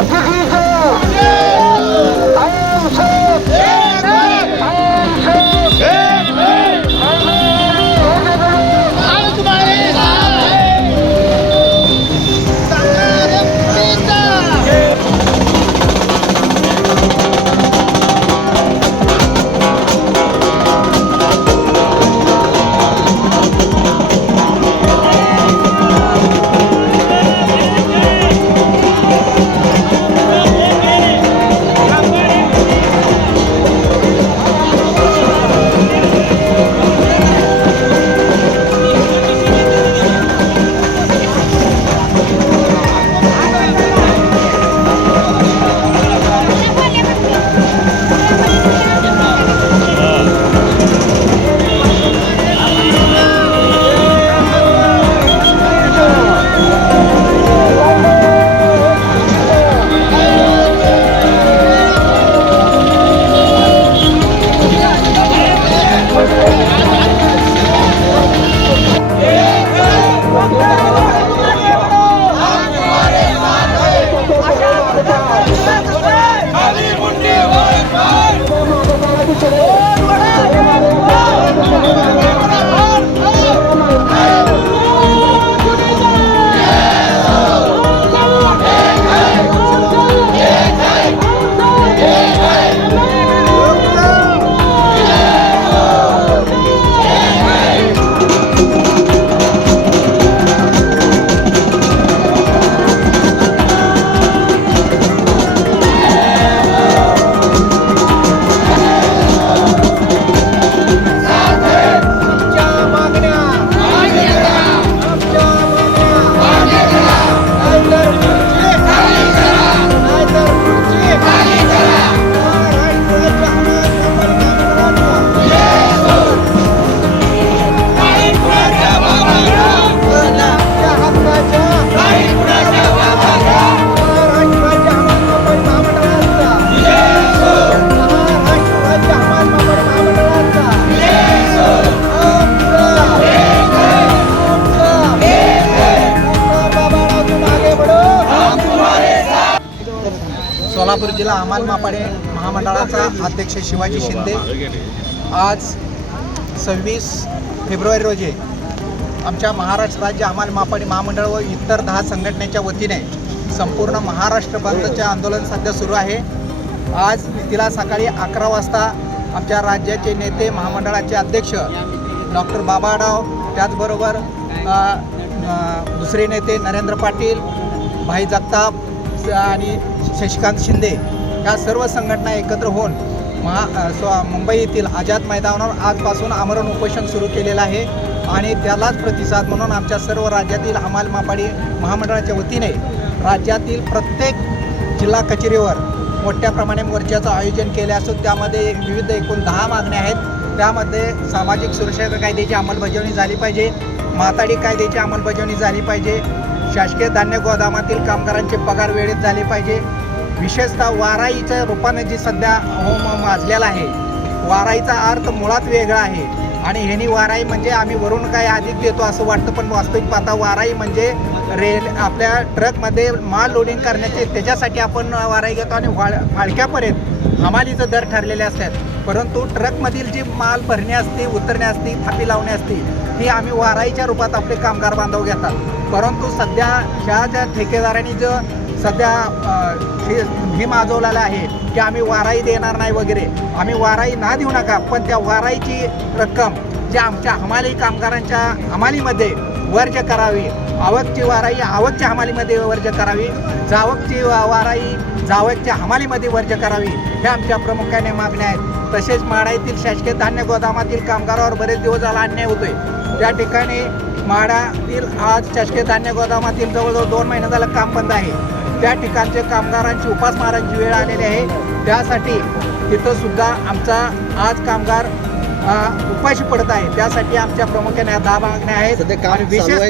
Portuguesa! Solapur जिल्हा हमाल मापाडे महामंडळाचा अध्यक्ष शिवाजी शिंदे. आज सव्वीस फेब्रुवारी रोजी आमच्या महाराष्ट्र राज्य हमाल मापाडे महामंडळ व इतर दहा संघटनेच्या वतीने संपूर्ण महाराष्ट्र बंदचे आंदोलन सध्या सुरू आहे. आज तिला सकाळी अकरा वाजता आमच्या राज्याचे नेते महामंडळाचे अध्यक्ष डॉक्टर बाबाराव त्याचबरोबर दुसरे नेते नरेंद्र पाटील भाई जगताप आणि शशिकांत शिंदे या सर्व संघटना एकत्र होऊन महा स्व मुंबई येथील आझाद मैदानावर आजपासून आमरण उपोषण सुरू केलेलं आहे. आणि त्यालाच प्रतिसाद म्हणून आमच्या सर्व राज्यातील हमाल मापाडी महामंडळाच्या वतीने राज्यातील प्रत्येक जिल्हा कचेरीवर मोठ्या प्रमाणे मोर्चाचं आयोजन केले असून त्यामध्ये विविध एकूण दहा मागण्या आहेत. त्यामध्ये सामाजिक सुरक्षा कायद्याची अंमलबजावणी झाली पाहिजे. माताडी कायद्याची अंमलबजावणी झाली पाहिजे. शासकीय धान्य गोदामातील कामगारांचे पगार वेळेत झाले पाहिजे. विशेषतः वाराईच्या रूपाने जी सध्या होम माजलेला आहे वाराईचा अर्थ मुळात वेगळा आहे. आणि ह्यानी वाराई म्हणजे आम्ही वरून काय अधिक देतो असं वाटतं पण वास्तविक पाहता वाराई म्हणजे रेल आपल्या ट्रकमध्ये माल लोडिंग करण्याचे त्याच्यासाठी आपण वाराई घेतो आणि वाळ वाळक्यापर्यंत हमालीचं दर ठरलेले असतात. परंतु ट्रकमधील जी माल भरणे असते उतरणे असते थापी लावणे असते ही आम्ही वाराईच्या रूपात आपले कामगार बांधव घेतात. परंतु सध्या ह्या ज्या ठेकेदारांनी जो सध्या हे माजवलेलं आहे की आम्ही वाराई देणार नाही वगैरे आम्ही वाराई ना देऊ नका पण त्या वाराईची रक्कम जी आमच्या हमाली कामगारांच्या हमालीमध्ये वर्ज करावी आवकची वाराई आवकच्या हमालीमध्ये वर्ज करावी. जावकची वाराई जावकच्या हमालीमध्ये वर्ज करावी. हे आमच्या प्रमुखाने मागण्या आहेत. तसेच माडा येथील शासकीय धान्य गोदामातील कामगारावर बरेच दिवस झाला अन्याय होतोय. त्या ठिकाणी माडातील आज शासकीय धान्य गोदामातील जवळजवळ दोन महिने झालं काम बंद आहे. त्या ठिकाणचे कामगारांची उपासमारांची वेळ आलेली आहे. त्यासाठी तिथं सुद्धा आमचा आज कामगार उपाशी पडत आहे. त्यासाठी आमच्या प्रमुखाने दहा मागण्या आहेत. विशेष आहे.